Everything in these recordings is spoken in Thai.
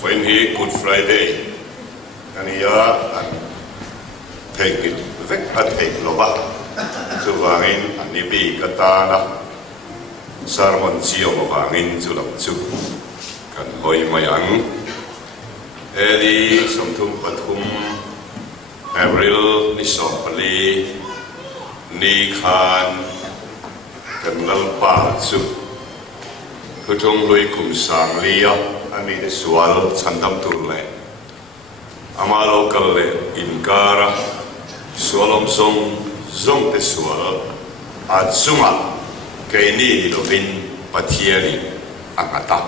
when he Good Friday and ya and take it vek a take loba chu wangin ani bi katana sarmon chiyo wangin chu lam chu kan hoi mayang edi somthum pathum April ni sompali ni khan kan lalpa chu kutung lui kum sang liya ani de sual chandam turle ama local le inkara sualom song zong te sual atsuma kaini lovin pathiani angata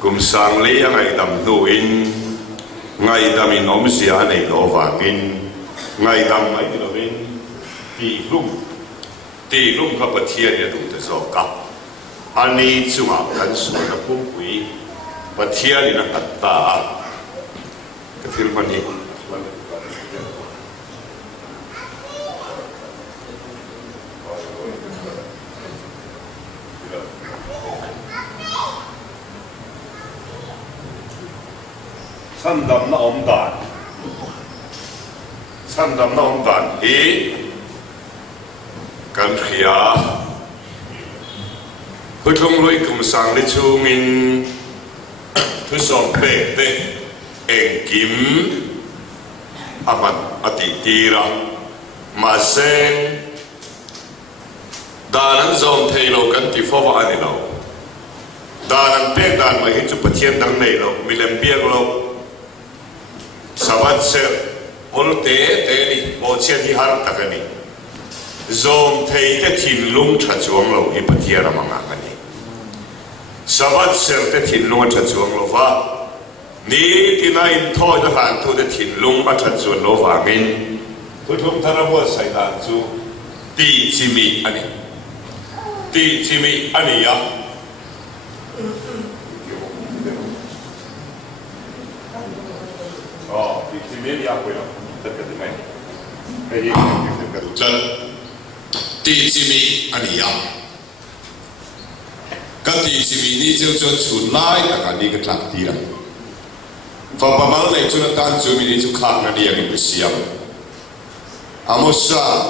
kum sang liya ngai dam duin ngai dam inom sia nei lo wangin ngai dam ngai lovin ti lum ka pathiani du te zo ka ani chunga kan su na pumpui pathiani na katta ka filmani sandam na omdan hi kan khia Hutung lui kum sang li chungin thu som pe te eng kim aman ati tira ma sen danan zom thei lo kan ti fo wa ani lo danan pe dan ma hi chu pathian dang nei lo milem biak lo sabat se ol te ni bo chen hi har takani zom thei te thin lung tha chuang lo hi pathian amanga ani sabat ser te thin lung tha chuang lo wa ni tina in thoi da han tu te thin lung a tha chuan lo wa ngin tu thum thara bo sai dan chu ti chimi ani ya ti chimi ya ko ya tất cả thứ này cái chân ti chimi ani ya các tỷ sĩ mỹ cho chuột lại tất cả đi cái lạc đi rồi và bà bảo này cho nó tan cho mình cho khác là đi cái siam amosa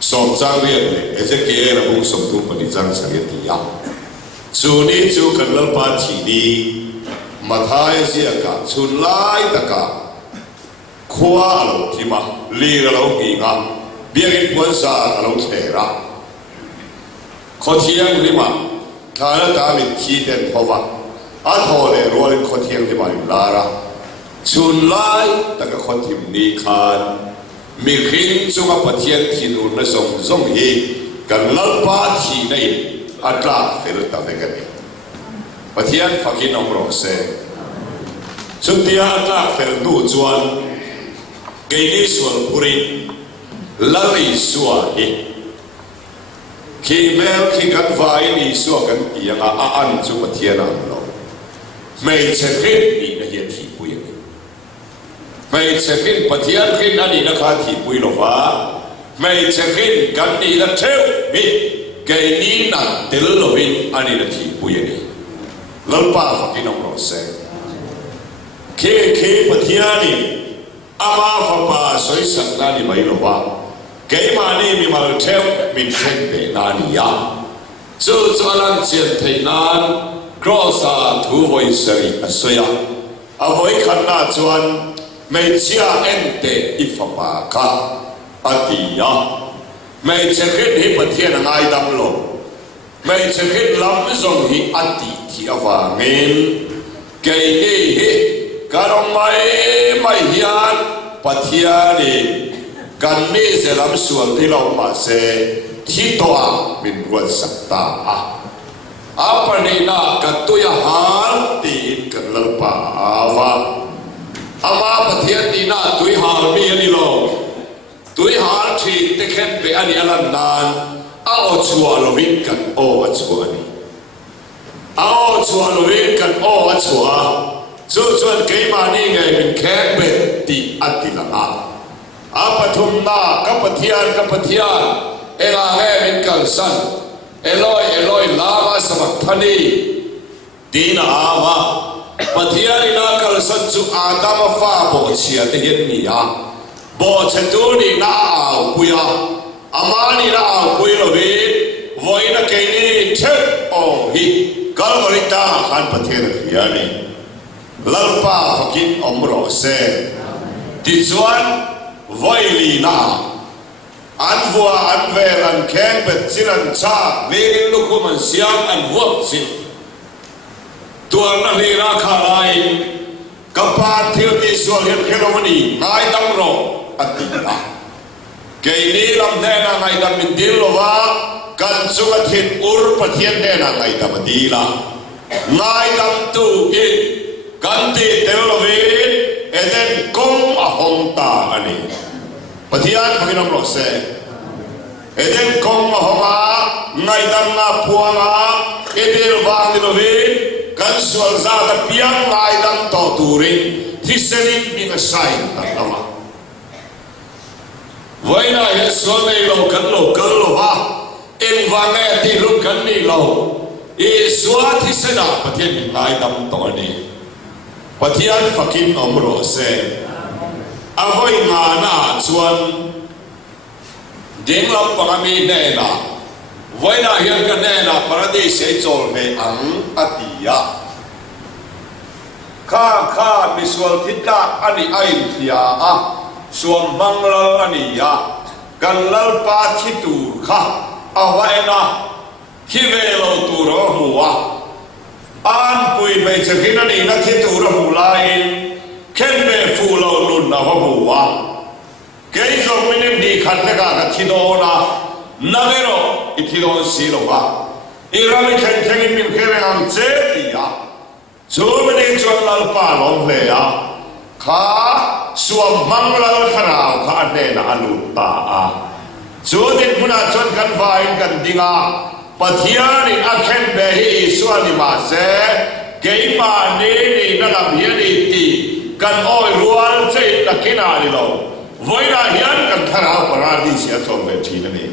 som trang liền này cái kia là cũng som tu bani trang sang cái ya chu ni chu cần lal pa thi đi mà thay gì cả chuột lại tất cả khoa lo thì mà li lo kỳ ngang biết cái quân sa lo thế ra khó thiêng đi mà thà nó ta mình chi tiền thọ vật thôi để rồi khó thiêng đi mà là ra chun lại tất cả khó thiêng đi khan mình khiến chúng ta bắt thiêng thì nó giống giống gì cần lỡ ba thì này ra phải được ta phải cái này bắt thiêng phải cái nông rồi sẽ chúng ta ra phải đủ chuẩn cái này xuân puri lari xuân đi khi mel khi gắn vai đi xua gắn tiếng ăn chú mà thiên ăn lo mày sẽ hết đi là hiện thị bùi mày sẽ hết mà thiên khi anh đi là khá thị bùi lo vả mày sẽ hết gắn đi là theo mi cái ní nặng til lo vin anh đi là thị bùi này lần ba phải cái nông lo sẽ khi mà thiên đi ama phải ba soi sẵn là đi mấy lo vả cái mà đi mình mà theo mình khen về nani ya cho anh chuyện thầy nan cross thu voi sari asoya avoid khăn na chuan mấy chia ente ifapa ka ati ya mấy chia hết hi bát thiên ngai đam lo mấy chia hết lắm zong hi ati thi awa ngin cái đi hi karong mai hian bát thiên điกันนี่จะรับส่วนที่เรามาเสที่ตัวเป็นวันสัตตาapa ni nak katuya hal tin kan lalpa awa ama pathian ni na tui hal mi ani lo tui hal thi te khen pe ani alan nan ao chua lo vin kan o chua ni ao chua lo vin kan o chua chu chuan ke ma ni ngai min khen pe ti atilanga apa thumna kapathian ela he min kalsan Eloi lama samak thani ตีน่าว่าปะเทียนี่นักการสัจจุอาดามฟ้าบ่เชียเทียนนี่ยาบ่เชตูนี่น่าเอาปุยาอามานี่น่าเอาปุยโลวิวอยนักเกนี่เช็ดโอ้ฮิกัลวริตาขันปะเทียนยานี่ลัลปาฟักินอมโรเซติจวนวอยลีน่าอันวัวอันเวรันแข็งเป็นสิรันชาเลี้ยงลูกมันเสียงอันวัวสิตัวนักเรียนข้าไรกับปาเที่ยวที่สวนเรียนแค่ลมนี่นายตั้งรออัติยาเกยนี้ลำแน่นนายตั้งมิดิลว่ากันสุขทินอุรปเทียนแน่นนายตั้งมิดีละนายตั้งตู้อินกันที่เทลวินเอเดนกงอหงตาอันนี้ปฏิญาณพระกินอมรสเอเดนกงอหงานายตั้งนาพัวนาเอเดลวางดิลวินกันส่วนซาตเพียงนายตั้งต่อตูรินที่เสนิทมีกษัยตั้งนมาไว้นายส่วนในโลกันโลวะเอ็งวางแง่ที่รูปกันนี่โลอีสวาที่เสนาประเทศนายตั้งต่อนี้ปฏิญาณฟักินอมรสเอาไว้งานาส่วนเด็กเราปรามีแน่ละไว้น่าเห็นกันแน่ละประเดี๋ยวเสียจอลเฮอังอติยาข้ามิสวลทิตาอันนี้ไอ้ที่ยาส่วนมังลอันนี้ยากันลลปาทิตูข้าเอาไว้นะที่เวลาตูรหัวอันปุยไปจะกินอันนี้นะที่ตูรหัวไล่เข็นเบฟูลาลุนนะหัวเกยจงไม่ได้ดีขันเนกากับที่โดนะนั่นเองอิทธิโดนสีลงอ่ะอีรามิเข็นเข็นมิมเข็นอันเจติยาจูไม่ได้จวนลลปาลงเลยอ่ะข้าสวมมังลขราวข้าเนนอลุตาอ่ะจูดินพุนาจวนกันไฟกันดิ่งอ่ะปะเทียนี่อาเข็นเบฮีสวนิมาเซเกยมานี่นั่นลำเฮียนี่ตีกันอ้อยรัวเจตะกินาดิโลไว้ได้ยันกันขราวปราดีเสียสมเป็นทีนั่นเอง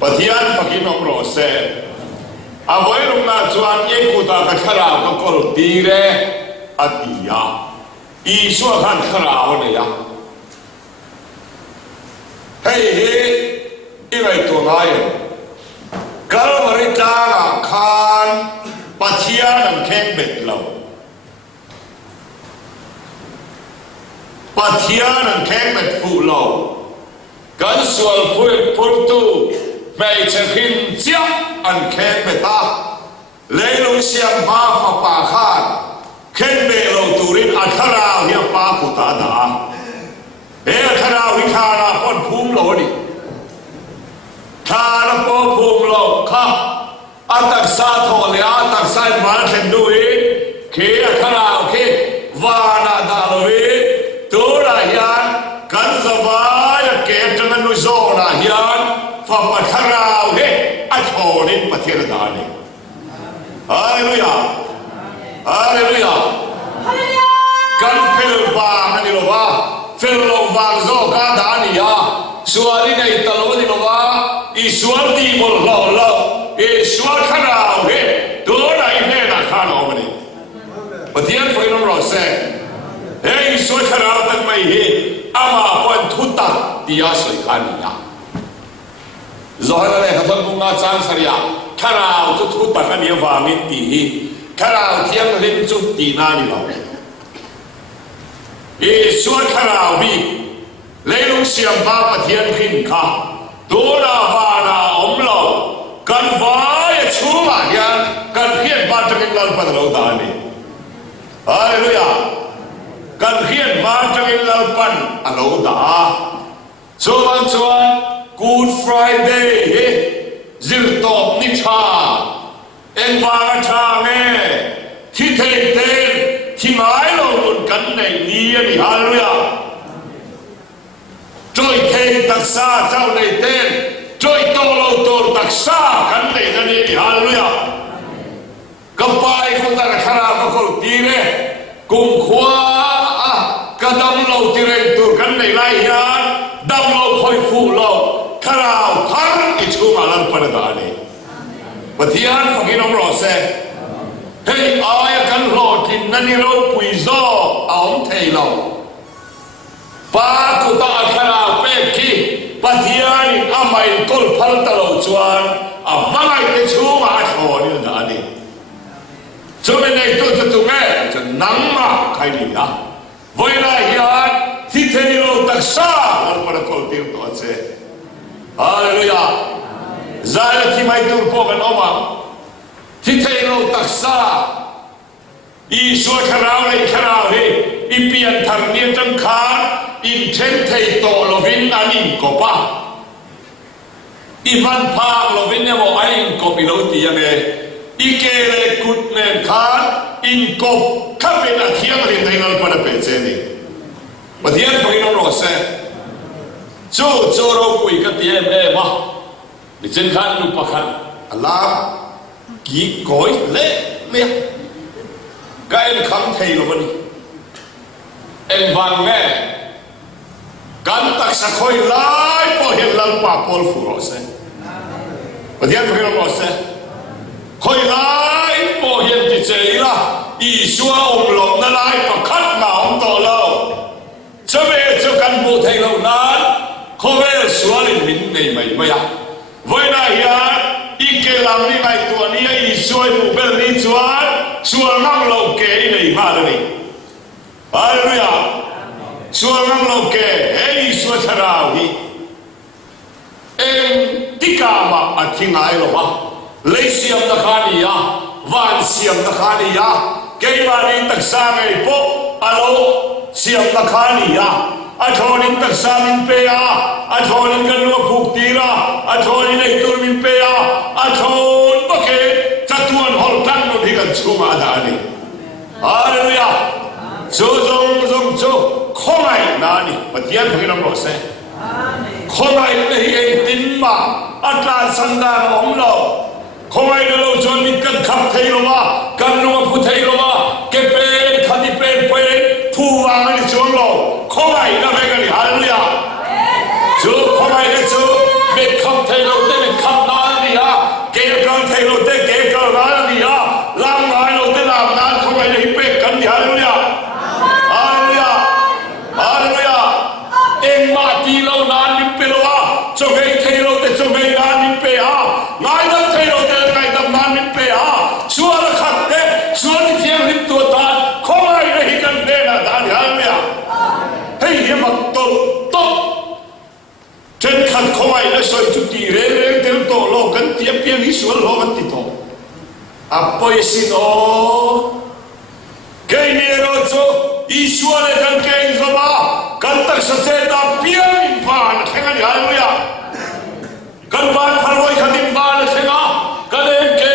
ปะเทียนฟักินอมโรเซเอาไว้ลงนาจวนเยกุตากันขราวก็กลตีเรอติยาอีสัวขันขราวเนี่ยเฮ้อีไงตัวไหนกัลวริตาขานปะเทียนแข็งเบ็ดเราปะเทียนแข็งเบ็ดฟูเรากันส่วนพูดตูไม่จะขึ้นเจ้าอันแข็งเบ็ดตาเลยลงเสียงมาฝากปากขาดเข็นเบลตูรินอัคราเฮียปากุตาดาอัคราวิคาราปนภูมิโลดิคาราปนภูมิโลข้าอัตักซาโทเลอัตักซามาเข็นดูอีเคอัคราโอเควานาดาโลวิตัวรายันกันสบายเกตนันุโซรายันฟังอัคราโอเคอัจฉริปะเทระดานีฮาเลลูยาฮาเลลูยากันฟิลบางอันนี้โลวะฟิลบางโซกาดานียาสวารีในตลอดนี่โลวะอีสวาตีบลโลอีสวาขนาโอเคตัวไหนเนี่ยนะข้าน้องมันนี่ปฏิญาณไฟน้ำร้อนเสกเฮ้ยสวาขนาตั้งไม่เห็นอามาปนทุตัดที่ยาสวยขานียาZohar le khatam bunga chang saria kharao chu thu tak ani awangin ti hi kharao thiam lim chu ti na ni lo e suat kharao bi leilung siam ba pathian khin kha dora wana omlo kan vai chuma ya kan khian ba takin lal pan lo da ni hallelujah kan khian ba takin lal pan alo da chuan Good Friday, Zirtop Nicha, Envagachame, Tite, Timailo, Gunne, Nian, Hallelujah. Joy Kate Taksa, Zawleten, Joy Tolo Tor Taksa, Gunne, Nani, Hallelujah. Kampai Kutakara Koko Tire, Kumkwa, Kadam Lo Tire, Gunne, Laihan, Dam Lo Koi Fu Lo. Karao thar ichu malan padane. Pathian fakin omro se. He hey ai kan lo kin nani lo pui zo aom thei lo pa ku ta khara pe ki patiani amai kol phal ta lo chuan a vangai te chunga a tho ni na ni cho nên này tôi sẽ tụng nghe cho nắng mà khai đi à với lại hiện thì thế nào tất sa là para col tiêu tôi sẽ hallelujah giải là thì mai tôi có cái ông mà thì thế nào tất sa Isu kharao này ipian thằng niên trong khá in trên thầy tổ lovin anin kopa ivan pa lovin nhà mo anin kopi lâu tiền này ikele kutnen khan in kop khabe na thiam rin dai nal pada peche ni padian phai no se chu ro pui ka tie me ma ni chen khan lu pakhan ala ki koi le ka em kham thei lo ni em vang nghe kan tak sa khoi lai po hen lal pa pol fu ro se padian phai no se khoi lai po hiền thì chế là ý xua ông lộc nó lai và khát mà ông to lâu cho về cho căn bộ thầy lâu nán không về xua lên mình này mày à với này à ý kê làm đi ngày tuần đi ý xua phụ bên đi xua ngang lâu kê này mà đây hallelujah xua ngang lâu kê ý xua thà rào đi em tí cả mà ăn thiên ai rồi mà lấy xiêm ta khani ya van xiêm ta khani ya cây ba đi tắc sa ngày po alo xiêm ta khani ya athonin tắc sa min pe ya athonin kan lo phuk tira athonin ei tur min pe ya athon bake chatuan hol tan no digan chuma da ni hallelujah so khomai na ni patian phagin lo se khomai ei en tin ma atlan sandan om lo không ai đâu cho mình cần khắp thấy lo mà cần nó phụ thấy lo mà cái bên khăn đi bên thu vàng này xuống lo không ai nó phải cái gì hallelujah chú không ai đấy chú bên khắp thấy lo thế bên khắp nói gì à cái cần thấy lo thế cái cần nói gì à làm nói lo thế làm nói không ai đấy bên cần gì hallelujah em mà đi lâu nàn đi bên lo à cho cái thấy lo thế cho cái nàn đi bên à ngay đó thấy lo Suara khatte, suara tiang itu tan, kau ai lagi kan bela dan halnya. Hei dia betul, top. Jen kan kau ai lagi soi cuti, rere del to lo kan tiap piang isual lo kan tito. Apa isin oh? Kau ni rojo, isual kan kau zaba, kan tak seseda piang impan, kengan halnya. Kan ban parwai kan impan kengan, kan engke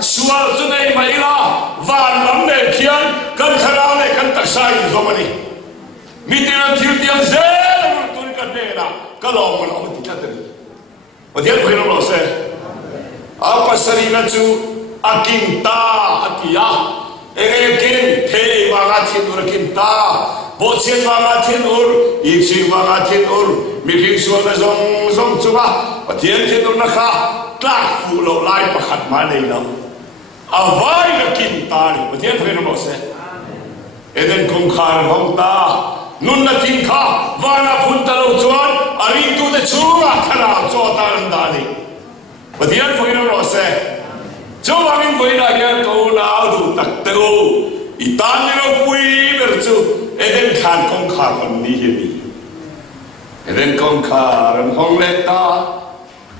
suara tu này mày là vàng lắm để khiến cần khao này cần tắc sai rồi mà đi mi tiền ăn thiếu tiền dễ tôi cần để là cái lòng mà lòng thì chắc đấy và tiếc phải nó sẽ apa sari na chu akinta akia ege kin the waga thin ur kinta bo chen waga thin ur ik sin waga thin ur mi phing suan na zong chuwa và thian thin ur na kha tlak fu lo lai pakhat ma nei na avai na kinta ni và thian phải nó sẽ eden kum khar hong ta nun na tin kha wana phun ta lo chuan ari tu de chuwa khara cho ta ran da ni và thian phải nó sẽ cho mình với đại gia câu nào đủ đặc têu, itan như quỳ về chú, eden khan công khả còn đi hiện đi, eden công khả ran hong lệ ta,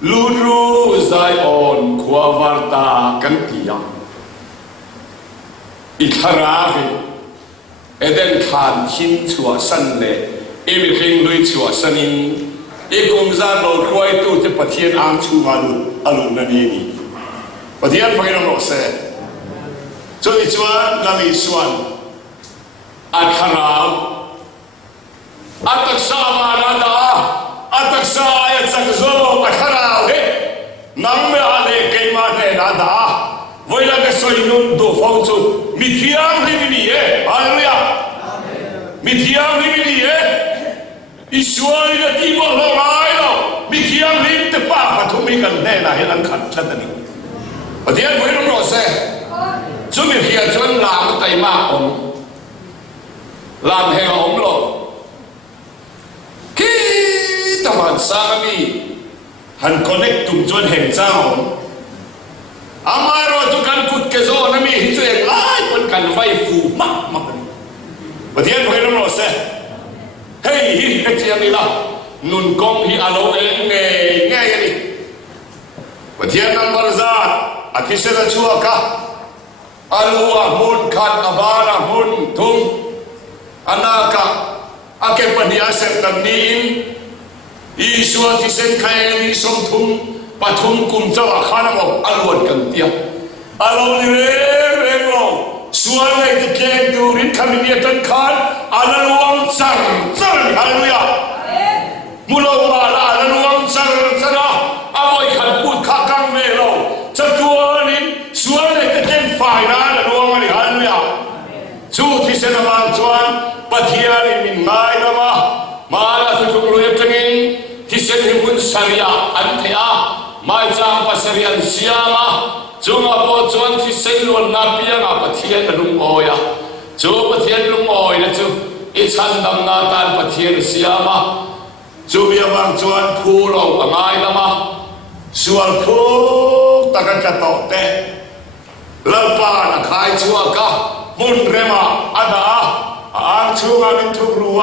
luru zai on khua varta kan tiang, ikharavi, eden khan hin chua san lệ, emi khinh lui chua sanin, ikum zan lo khoi tu te pathian ang chu malu alun na ni ni. Và thì anh phải nói sẽ cho đi chuan làm gì chuan ăn khao ăn tất sa mà ra đó ăn tất sa ăn sắc zo ăn khao hết nắng mẹ ăn để cây mà để ra đó với là cái soi nung đồ phong chu mi thiang đi đi ấy hallelujah mi thiang đi đi ấy Israel là đi bộ lâu lại đâu มีเขียงลิ้นแต่ป้าปฐุมมีกันแน่น่ะเห็นอันขัดชัดนี่ประเดี๋ยวไว้ต้องรอเซ่ช่วยมีเขียงชวนลามไตมาองลามแห่งองหลงกี่ตะวันสามีหันคอนเนคตุ่มชวนแห่งเจ้าอามาโรตุกันกุดเกโซนมีหิจเองไล่คนกันไฟฟูมักประเดี๋ยวไว้ต้องรอเซ่เฮ้ยฮิตเจียมีละนุนกองฮิอาโลเองไงนี่ประเดี๋ยวนันบาร์ซาอาทิเสดชัวกะอาลัวมุนขัดอาบารามุนทุมอนาคาอาเก็บปัญญาเสตันนีนอีสัวที่เส้นไข่ลีสมทุมปฐุมกุมเจ้าอาคารมอกอาลวนกันเตียอาลวนเร่งงส่วนในที่เก่งดูรินคำนี้ตันขันอาลวนซังฮาเลลูยามุลวาลาอาลวนซังนะเอาไว้ขันพูดข้ากังเวโลจะตัวนี้ส่วนในที่เก่งฝ่ายนั้นอาลวนนี่ฮาเลลูยาสู้ที่เส้นบางส่วนปะเทียนมินไม้ละมาลาทุกลุยตังที่เส้นหิมุนสริยาอันเทียไม่จำปัสริยันเสียมาจงอาโปจวนที่เส้นลวนนาเปียงอาปะเทียนลุงโอยะจูปะเทียนลุงโอยนะจูอิชันดังนาตานปะเทียนเสียมาจูเบียบางจวนพูโลกง่ายละมาส่วนพูตะกันจะโตเตะเลิกปานขายชัวกะมุนเรมาอันดาอ่างชัวมินทุกรัว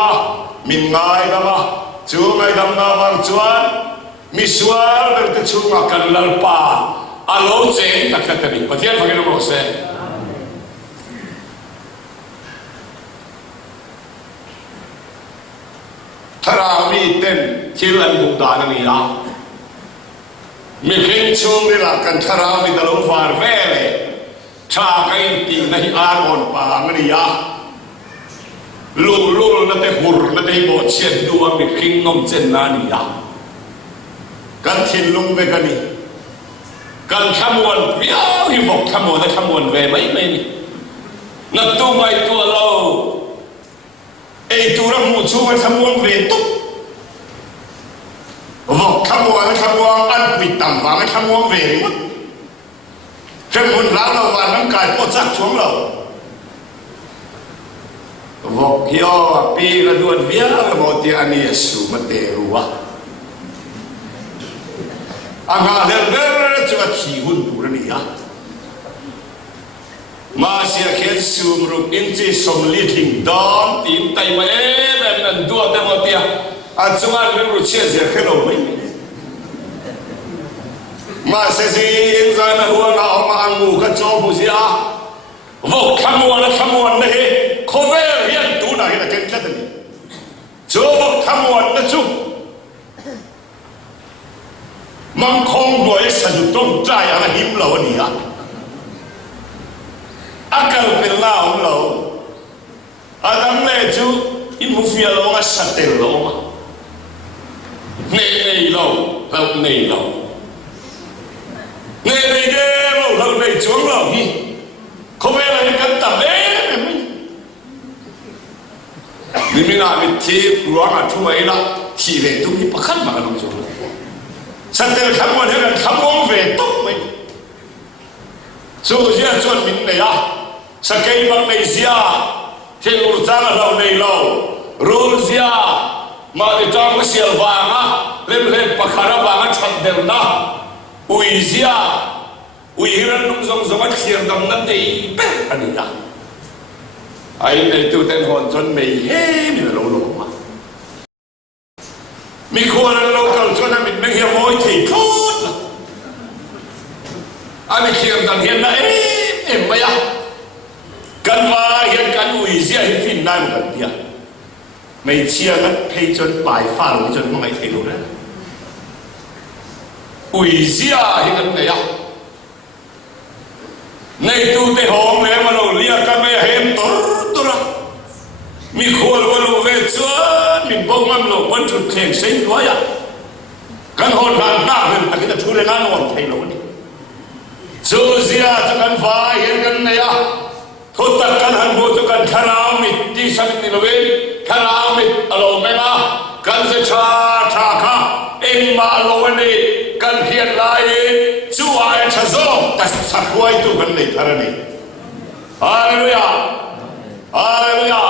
มินง่ายละมาจูไม่ดำนาบางจวนมิสวาลเบลต์ชูมากันลลปาอาโลเจนตักตันนี่ปะเทียนฟังกันรู้สึกถ้าเรามีเต้นที่เล่นบุกดานนี่ละมีเข่งชูนี่ละกันถ้าเรามีตลอดฟาร์เวลชาไก่ตีนในอารอนปางนี่ยาลูนั่นแต่หุ่นนั่นแต่บดเชียนดูว่ามีเข่งนมเจนนานี่ยากันทิ้งลงไปกันนี่กันขมวนเบี้ยวหิบกขมวนและขมวนเวไม่นี่นักตัวไม่ตัวเราไอตัวเราหมู่ชูมันขมวนเวตุ๊บบอกขมวนและขมวนอันปิดต่ำกว่าไม่ขมวนเวมั้งขมวนเราเราวันน้ำกายพอจักช่วงเราบอกเฮียปีละดวนเบี้ยวบอกที่อันนี้สูมาเตรัวอังกาเดินจะมาขี่หุ่นดูนี่ฮะมาเสียเขียนสูมรุกอินทรีสมลิถิงดอนตีมไตมาแบบนั้นดูแต่หมดเดียอาจจะมาเรื่องรู้เชื่อเสียขึ้นเราไม่มาเสียสิอินทรีย์หัวเรามาอังงูกระโจมผู้เสียบอกขมวนนี่โคเวอร์เฮียนดูหน่อยนะเก่งแค่นี้โจบอกขมวนนะจุมังคงรวยสะดุดต้นใจอะไรหิมเราเนี่ยอากาศเป็นลาวเราอาดัมเล่จูอินมุฟิอาเราก็สัตย์เราเนยเราเนยเราจวงเรานี่เขาไม่อะไรกันแต่นี่มีนามิที่รัวมาช่วยละที่เวทุมีประคันมากันลงจวงสัตย์คำว่าเรื่องคำว่าเวทุกไม่สู้เสียส่วนมินเนี่ยสเกย์บังในเสียที่รู้จักเราในเรารู้เสียมาดิจอมเสียบางอ่ะเล่นประคาร์บางอ่ะชัดเดินนะอุยเสียอุยฮิรันนุ่งสมัยเสียงดังนั้นดีเป็นอันนี้นะไอ้ในตัวเต็นหอนจนไม่เฮ้มีเราลงมามีคนเราเกิดจนนั้นไม่เหี้ยมอยถี่โคตรอันนี้เสียงดังเห็นนะเอ็มไม่อะกันว่าเห็นกันอุยเสียให้ฟินได้เหมือนกันเดียไม่เชื่อกันให้จนปลายฟ้าหรือจนไม่ถึงรู้นะอุยเสียเห็นกันไหนอะในตู้เตะหงเลยมันเราเรียกกันไม่เห็นตัวละมีคนว่าเราเวชวนมีพวกมันเราบรรจุเข่งเส้นด้วยอะกันหอนกันหน้าเป็นแต่ก็จะช่วยงานวันไทยเราเนี่ยสู้เสียจะกันฟ้าเห็นกันไหนอะทุกตะกันหันบูตุกันคารามิดที่สมิติโนเวคารามิดอารมณ์ไม่มากันจะชาค่ะ เอ็งมาโลนี่กันเพียรลายจู่ไอ้ชะโซตัดสักไว้ตัวกันเลยท่านนี่ฮาเลลูยาฮาเลลูยา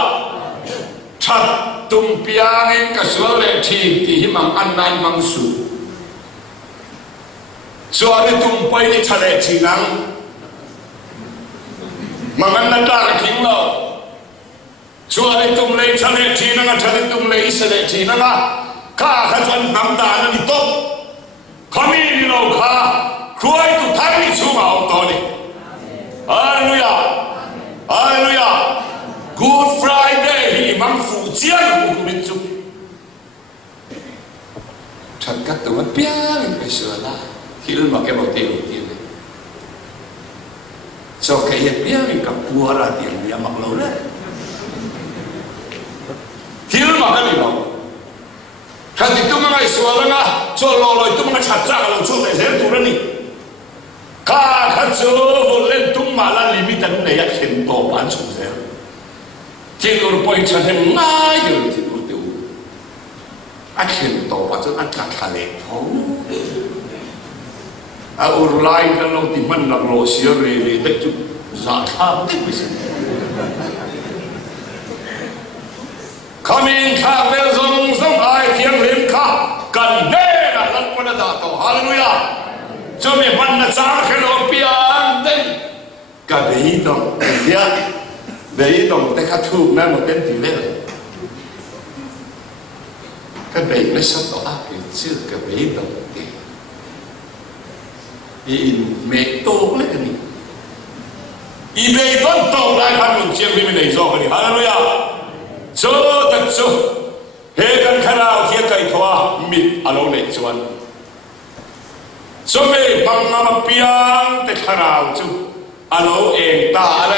ชัดตุ่มเปียงเองก็สวเลทีที่หิมังอันนั้นมังสูส่วนตุ่มไปในทะเลทีนั้นมังอันนั้นได้ทิ้งแล้วส่วนตุ่มเลยทะเลทีนั้นทะเลตุ่มเลยอิสระทีนั้นข้าขจรน้ำตาลนี่ตกขมิ้นเราข้าครวยตุไทยชูมาเอาตอนนี้ฮาเลลูยาฮาเลลูยา Good Friday ที่มังฟูเจียนมุกมิจุฉันก็ตัวเปียงไปเสือละที่รุ่นมาแกบอกเตี้ยเตี้ยเลยโชคแค่เปียงกับปัวระเตียงยามักเราเลยที่รุ่นมาแค่นี้เราถ้าติดตัวมันไอ้สวนแล้วนะส่วนเราเลยตัวมันชัดจ้าเราช่วยเสียตัวนั้นนี่ข้าขัดเสือคนเล่นตุ้มมาแล้วลิมิตันเนี่ยเห็นโตบ้านช่วยเสียที่เราไปฉันเห็นง่ายอยู่ที่เราดูอันเห็นโตบ้านจนอันกัดทะเลท้องเอาไล่กันลงที่มันนักโลเสียเลยเด็กจุดสาขาเด็กไม่ใช่ข้ามีข้าเวลซงสงไอเทียงเรียนข้ากันเน่นะรักมันด่าต่อฮาเลลูยาจะมีมันน่ะจ้าแค่เราเปียนเด่นก็เดี๋ยวต้องเดี๋ยวต้องแต่ข้าถูกนั่นหมดเป็นทีเล่ก็เดี๋ยวไม่สักต่ออะไรชื่อก็เดี๋ยวต้องอีเมฆโตเลยกันนี่อีเมฆต้นโตได้พันหนึ่งเชียงที่ไม่ได้โซ่กันนี่ฮาเลลูยาโซ่ตัดโซ่เฮกันขนาดเทียไก่ทว่ามิดอารมณ์ในชวนโซ่ไม่บังมาเปียงแต่ขนาดจู่อารมณ์เองตาอะไร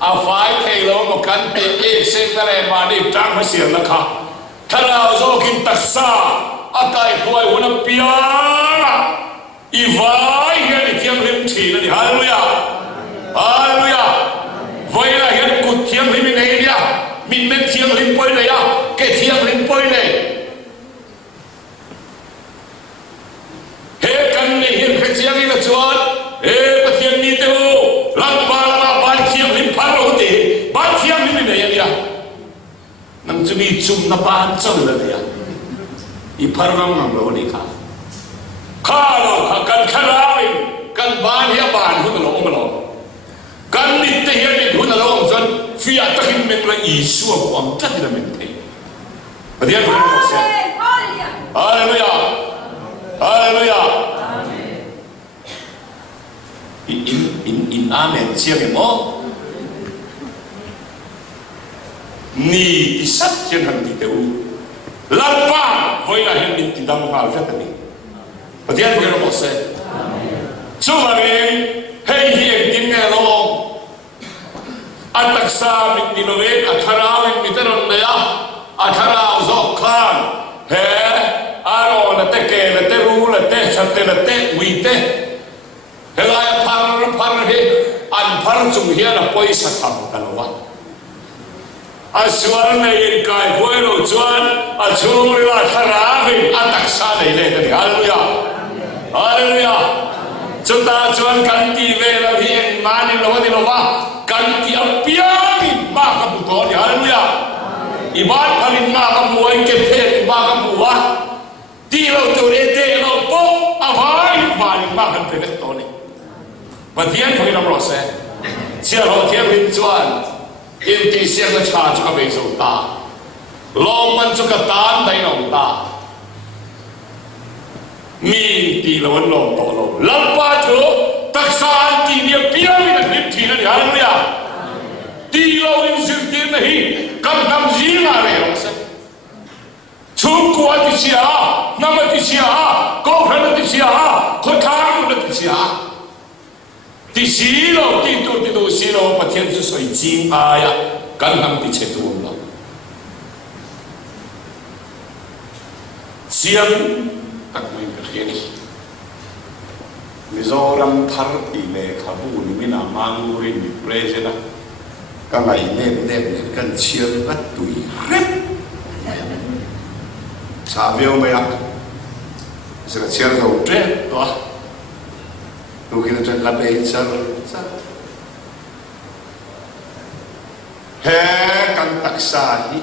เอาไฟเทลงมากันเปียกเส้นอะไรมาดิจังมาเสียงนะคะขนาดโซ่กินตักซาอากาศป่วยหัวน้ำเปียงอีไฟเห็นเทียมริมทีนั่นฮาเลลูยาฮาเลลูยาไฟละเห็นกุดเทียมริมในเนี่ยมินเม็ดเทียมริมปอยเลยอะแกเทียมริมปอยเลยเฮ้กันนี่เห็นแค่เทียมนี่ละชวนเฮ้ปะเทียมนี่เต้าลังบาลาบานเทียมริมพันโรตีบานเทียมริมในเนี่ยนั่งจะมีจุ่มน้ำบานเจ้าเลยเนี่ยอีพันรังมังโรนี่ค่ะข้าเรากันขรายกันบ้านเฮียบ้านหุ่นหลงมันหลงกันนิดเฮียนิดหุ่นหลงจนฟิอาตะกินเมกละอีสัวหวังจัดละเมกเทประเดี๋ยวเราบอกเสียฮาเลลูยาฮาเลลูยาอินอาเมนเชียงเนาะนี่ที่สัตย์ยังหันติเตอูลับป้าไว้ละเห็นมินติดำข้าวจัดนี่ประเดี๋ยวเราบอกเสียช่วงนี้ให้เฮียกินเงาลงอัตตสามินิโนเวกอัฐราวิมิตรนเนียอัฐราอุซอกขานเฮอารอนเตเกลเตรูลเตชัตเตลเตวีเตเฮลายพันเฮอันพันจุงเฮียนะปอยสักคำกันวะอาสวรรค์ในยินกายพวยรูจวนอาชูมริลาธราวิมอัตตสาในเลตันฮาเลลูยาฮาเลลูยาจุดตาจวนกันตีเวลาที่เอ็นมานิโนดิโนวะกันตีอภิยามิมากับบุตรนี่ฮาเลลูยาอิบาดพันมากับมวยเก็บเพลมากับบัวที่เราตัวเตะเราโป๊ะอภัยมานิมากันเพลตัวนี้มาเทียนพวกเราหล่อเสียเชื่อเราเทียนวิจวนอินทีเสียงกระชาจุกเบสุตาลมมันจุกตานได้หนองตามีตีละวันลงโตลงลับป้าเถอะตักสารตีเนี่ยเปียมีแต่คลิปทีนั่นฮาเลลูยาตีเราอินสิตีไม่กำลังจีมาเลยหรอกสิชุกกวาดที่เสียน้ำที่เสียกอล์ฟนั่นที่เสียคนข้างนั่นที่เสียที่สีเราที่ตัวสีเราประเทศจะสวยจริงอายะกันทำที่เช็ดตัวเราเสียงตักไม่กระเทียนมิโซรัมทาร์ตีเลขาบูนิมินามังริมิเปรเจนะก็ไงเน่กันเชียร์กัดตุยเร็บ Saviu mày à, sẽ là chia đầu chết đó, đôi khi là trên là đây sao he căn tắc sa hi,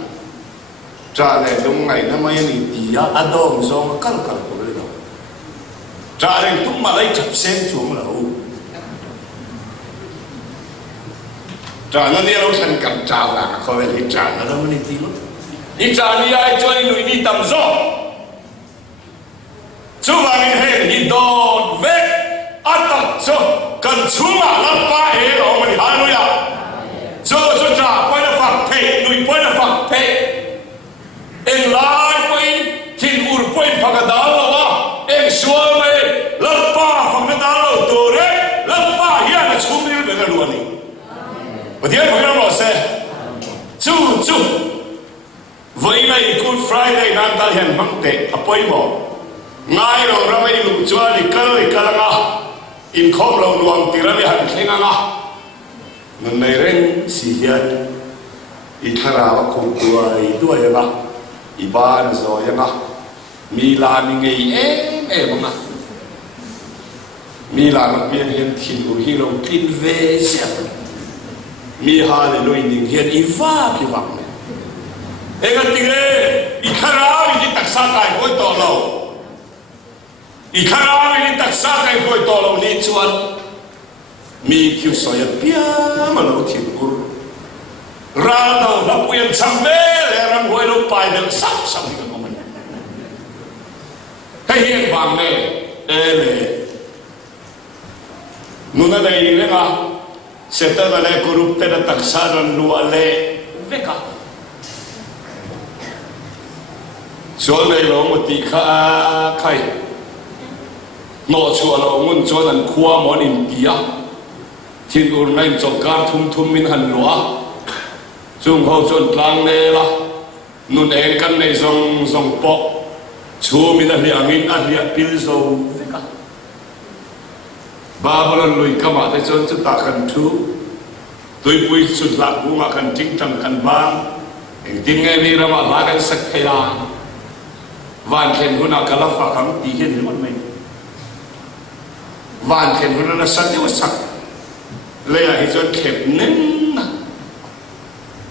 trả lại đúng ngày năm nay ni tia adom zong căng căng của nó, trả lại tung mà lấy chập sen xuống là u, trả nó đi đâu thành cầm trả là không phải đi trả nó đâu mà đi tiêu. Đi trả đi ai cho anh nuôi đi tầm gió chú bà mình hẹn đi đồn về ăn tập cho cần chú mà lắm ba hệ đó mà đi hà nuôi à cho trả quay là phẳng thể nuôi quay là phẳng thể em lại quay thiên ur quay phẳng cái đó là em xua mày lắm ba phẳng cái đó là tổ đấy lắm ba hiện là chú mình về cái luôn đi và tiếng phải nói sẽ chú vậy này Good Friday nan ta hiền mang tệ apoi mo ngay rồi ra mấy lục chua đi cờ nga in khom lâu luang tira đi hành khen nga nên này ren si hiền ít thara và cùng tuổi nga iban rồi nga mila mình nghe em nga mila nó miền hiền thiên của hero tin về xem mi hallelujah ning hiền iva ki vang Ega tingre ikhara ni taksa kai koi to lo ikhara ni taksa kai koi to lo ni chuan mi kyu so ya pia ma lo thin kur ra do la puyan cham be le ram hoi lo pai del sak sak ni ko man kai hian wang ne ele nuna dai le ga seta da le kurup te da taksa ran lu ale veka số này là một tí khai nọ chùa là ông cho nên khoa món India thiên ur ngay trong cả thum min hành lúa dùng hậu chuẩn lang này là nun em căn này dòng bọ chùa mình là liang in ăn liang pil dầu ba lần lùi cả mà thấy chọn chúng ta cần thu tôi vui sụt lạc cũng mà cần chính tâm cần ban tin nghe đi ra mà lá cái sắc hay là van khen huna kala fa kham ti hian ni man mai van khen huna na san dewa sak le ya hi chon khep nen na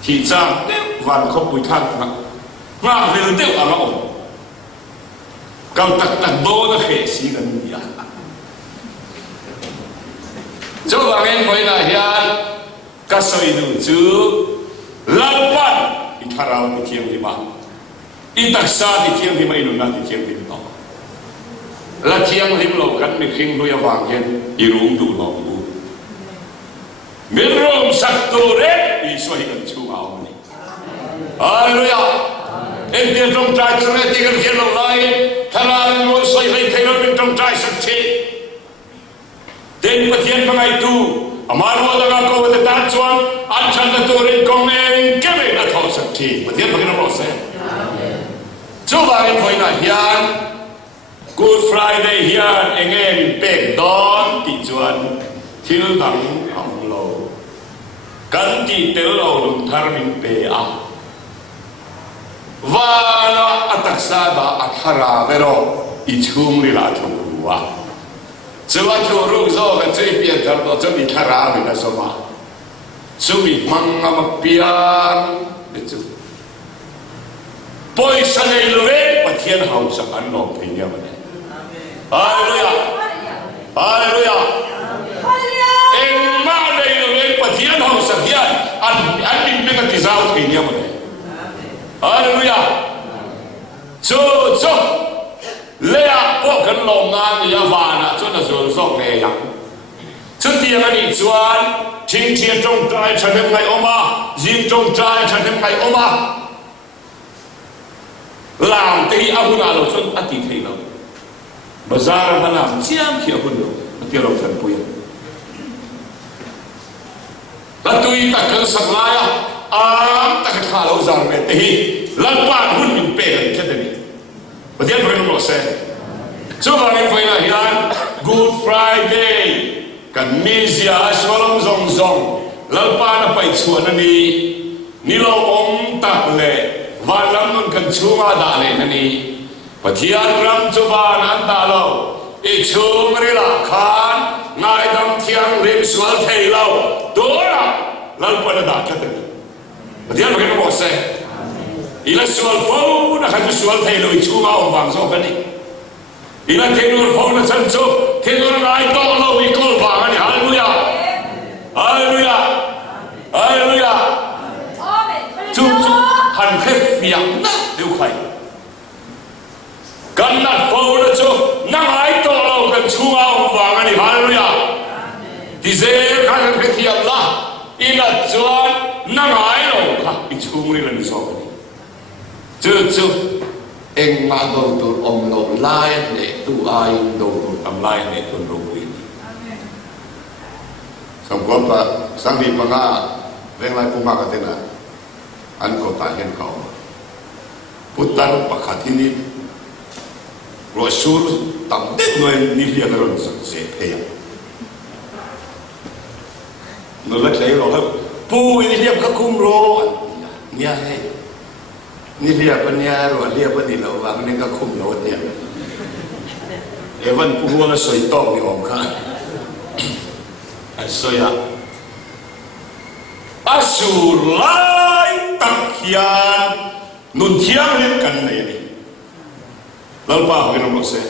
hi chang de van khop pui thang na nga le de a ma o kal tak do na khe si gan ya cho ba men koi na hian ka soi nu chu lampan i tharau ni thiam ni ma in taksa di thiang di mai nuna di thiang di no la thiang lim lo kan mi khing lu ya wang hen i rum du lo bu mi rum sak tu re i so hi kan chu ao ni hallelujah en dia trong trai tu re ti kan hian lo lai thara mo soi lai thai lo min trong trai sak chi den pathian pa ngai tu amar mo da ko de ta chuan an chan da tu re kong en ke me na thau sak chi pathian pa kan lo se chú bà em phải nói hiền Good Friday hiền anh em bèn đón tỷ chuan thiếu thằng ông lô cắn tỷ téo lô lùng thar mình bè à và nó atak sa ba athara vero ichum li la thung wa chú ba chú rung zo cái chơi biển thar đó chú bị thara mình là sao mà chú bị mang ngam pian để chú Poi sa nei love pathian hau sa an no phinya mane hallelujah hallelujah en ma nei love pathian hau sa hian an min me ka tizau phinya mane hallelujah cho le a po kan lo nga ni ya va na cho na zo zo ne ya cho tiang ani chuan thing thia trong trai thanem ngai oma jin trong trai thanem ngai oma làm cái ông nào lo chọn ati thấy đâu, bazar mà làm chiam kia cũng được, tiêu lộc thần bùi, là tôi ta cần sắp lại ta cần khá lâu dài về thì lần ba hun mình bể lần cái này, và tiếp với nó sẽ, cho bạn em phải là hiền Good Friday, cần misia shalom zong zong, lần ba nó phải chuan anh đi, ni lo ông tập lệ. Và lắm mình cần chú mà đã lên này ปะเทียนรำจุบานอันตาเราอีชูมริลาขานนายดำเทียงริมสวนเทยเราตัวเราเราปนดาแค่นี้ปะเทียนมันก็บอกเสอีละสวนฟูนะครับจะสวนเทยเราอีชูมาอวังโซกันนี่อีละเทนวนฟูนะฉันโซเทนวนนายโตเราอีกคนฟังอันนี้ฮาเลลูยาฮาเลลูยาฮาเลลูยาจุ๊หันเพชรเปียกนะเดี๋ยวใครกันนัดฟูนะโซนั่งไอ้โตเรากันชูมาอวังอันนี้ฮาเลลูยาที่เจ้าข้าเพชรเปียกนะอีละจวนนั่งไอ้เราค่ะอีชูมือเราไม่ชอบจุ๊เอ็งมาดูตัวอมโลไล่เนี่ยตัวไอ้ดูตัวทำไล่เนี่ยตัวรู้วินสมควรปะสังดีปังอาเรื่องไรผู้มากกันเท่านั้นอันก็ตายเห็นเขาพุทธรูปขัดที่นี่รอชูรตั้งเด็กหน่อยนี่เรียกกันสักเสียเพียงนั่นแหละเลยเราครับผู้นี่เรียกก็คุ้มโรเนี่ยให้นี่เรียกปัญญาหรือเรียกปัญญาเราวางนี่ก็คุ้มโรเนี่ยเอวันผู้ว่าสวยต้องนี่องค์ข้าสวยอาสูรไล่ตักยานนุนเทียงเล่นกันเลยนี่เราป่าวกันมาเสีย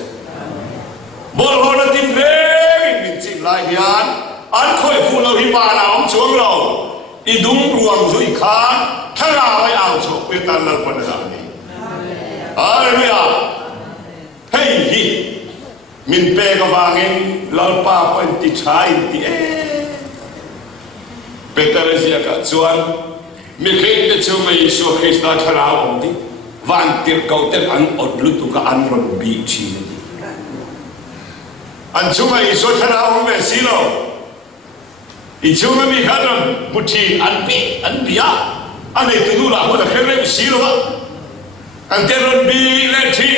บอลเราได้ทิ้งเรื่องมิจิไล่ยานอันค่อยฟูเราหิบานาอมช่วงเราอีดุงรวมสุยขานถ้าเราไม่เอาโชคเป็นตันเราคนละนี่ฮาเลลูยาเฮ้ยมินเปก็วางเองเราป่าวเป็นติดชายติเอเป็นแต่เรื่องกันส่วนมีใครจะช่วยไม่ช่วยใครสักคราวองค์ที่วันเดียวเขาเต็มอันอดลุตุกอันรอนบีชีนี่อันช่วยไม่ช่วยคราวองค์แบบสิโลอีช่วยไม่มีขนาดมุทีอันบีอ่ะอันนี้ตัวดูละหัวตะเคียนสิโลวะอันเทรอนบีเลที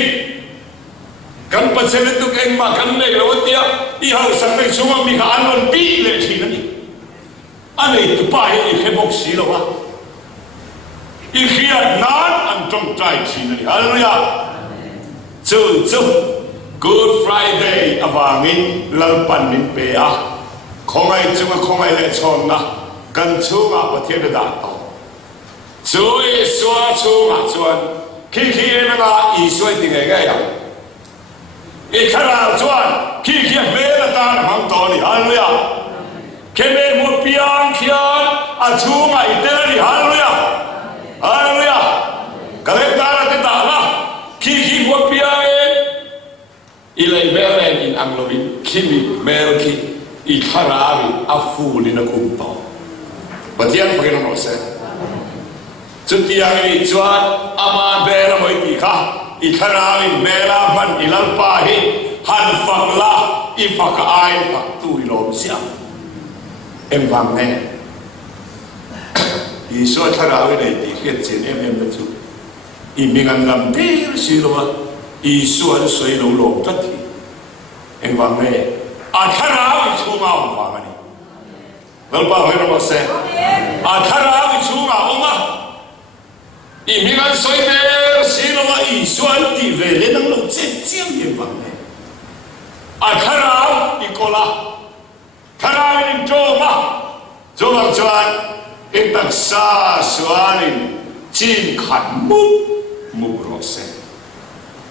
กันปัจจัยตุกเองมากันเนี่ยเราเดียอีเขาสังเกตช่วยมีขอันรอนบีเลทีนั่นนี่อันนี้ตัวป้ายอีกแค่บอกสิโลวะอีกแค่นั้นอันตรงใจสินั่นนี่ฮาเลลูยาจู่ Good Friday อวางินลลปันนินเปียของไอ้จุงของไอ้เล่ชนนะกันชูงาประเทศดาตจู่อีสวาชูงาชวนขี้เอ็นะอีสวยติงไงยังอีขนาดชวนขี้เบลตาหังตอนี่ฮาเลลูยาเคเมมุดพิอังขียนอาชูงาอิเตอร์นี่ฮาเลลูยาฮาเลลูยาก็เลยตาละติดตาละขี้มุดพิอังอีเลยเบลเลนอินอังโลวินคิมิเมลคิอีคาราวิอาฟูลินักุมโตบัดยันพะกันโนเซจุดที่ยังมีจวนอามาเบลมอยติค่ะอีคาราวิเบลาฟันอิลัลปาฮิฮันฟังลาอีฟักไอฟักตุยลมเสียเอ็มฟังแน่อีสวดคาราวิเลยติเขียนเสียนเอ็มจุอีมีงานลำพีร์สิโลวะอีส่วนสวยหลงตัดทีเอ็งฟังไหมอาคาราวิชูงาองฟังอันนี้เราป่าวให้เราบอกเสอาคาราวิชูงาองมาอีมีงานสวยเบลสิโลวะอีส่วนที่เวเลนังลงเจ็บเจียมเอ็งฟังไหมอาคาราวิโคลาคาราวิโจมาโจมาจวนเอ็งตักซาสวานินจีนขัดมุกรอเซ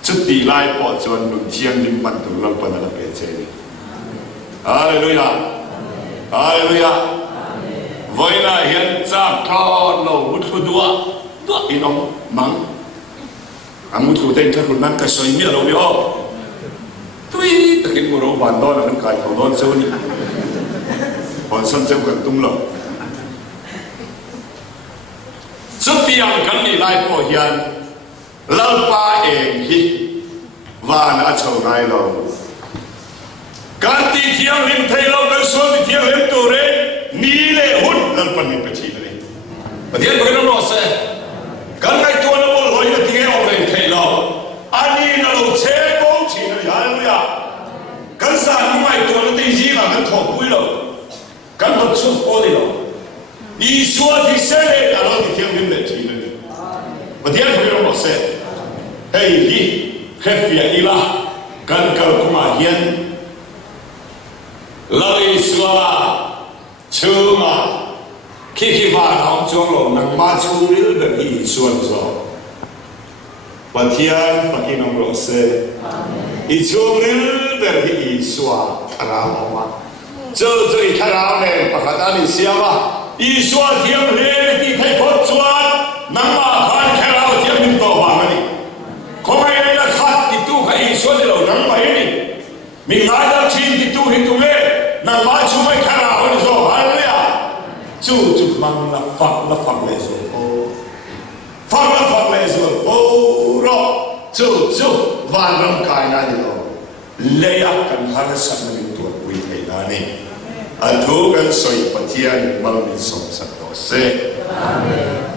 จุดที่ไล่ปอดจนหนุนเทียงนิมมันตุลปันละเปเจนี่ฮาเลลูยาฮาเลลูยาวันน่ะเห็นจากทอดเรามุดดัวอีน้องมังอามุดตัวเต็งแค่คนนั้นก็สวยเมียเราเดียวทุยตะกี้กูรู้บ้านโดนนั่นใครเขาโดนเจ้านี่บ้านสันเจ้ากันตุ้มเราจุดที่ยังกันนี่ไล่ปอดยันเราป้าเองฮิวานาชาวไงเราการที่เที่ยวริมไทยเราก็ส่วนที่เที่ยวริมตัวเรนี่เลยหุ่นเราปนิปชีเลยประเดี๋ยวไปเราเสกการไงตัวเราบอกว่าที่เราริมไทยเราอันนี้เราเช็คบ้องชีนะฮาเลลูยาการสร้างไม่ตัวเราตีจีเรากันถกปุยเราการทำชุดโอ้ยเราอีส่วนที่เสกเราที่เที่ยวริมเลยชีนะประเดี๋ยวไปเราเสกเฮ้ย khefia ila kan kal kuma hian lai swa chuma khi va hong chong lo nang ma chu ril da hi suan zo pathian pakinong lo se i chung ril da hi swa ara ma zo zo i khara ne pakata ni siama i swa thiam le ti thai phot chuan nang ma khan khara thiam min to ba ni khoi la khat ti tu khai swa de lo nang mai ni mi nga da chin ti tu hi tu le nang ma chu mai khara ho ni zo ha le ya chu chu mang la phak le zo phak le zo ro chu chu van ram kai na ni lo le ya kan har sa na ni tu wi thai na ni a thu kan soi pathian mang ni som sa to se amen